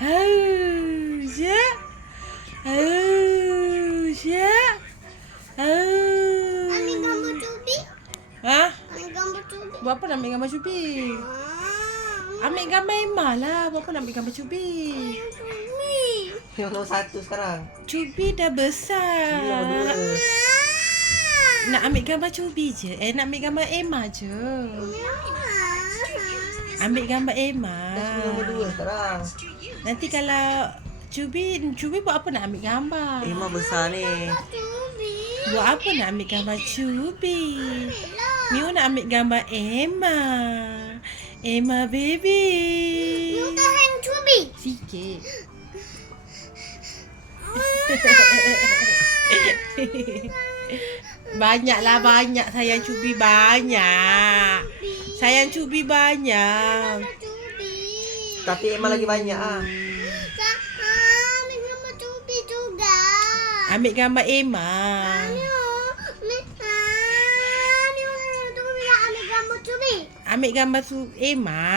Ya. Ya. Ambil gambar cubi. Ha? Ambil gambar cubi. Buat apa nak ambil gambar cubi? Ambil gambar Emma lah. Buat apa nak ambil gambar cubi? Cubi. Yang nombor 1 sekarang. Cubi dah besar. Ini nombor 2. Nak ambil gambar cubi je. Nak ambil gambar Emma je. Ambil gambar Emma. Dah nombor 2 sekarang. Nanti kalau Cubi buat apa nak ambil gambar? Emma besar ni. Cubi. Buat apa nak ambil gambar Cubi? Miu nak ambil gambar Emma. Emma baby. You tahan cubi. Sikit. Banyak sayang Cubi banyak. Sayang Cubi banyak. Cubi. Tapi Emma lagi banyak ah. Ambil gambar cubi juga. Ambil gambar Emma. Ambil gambar cubi. Ambil gambar Emma.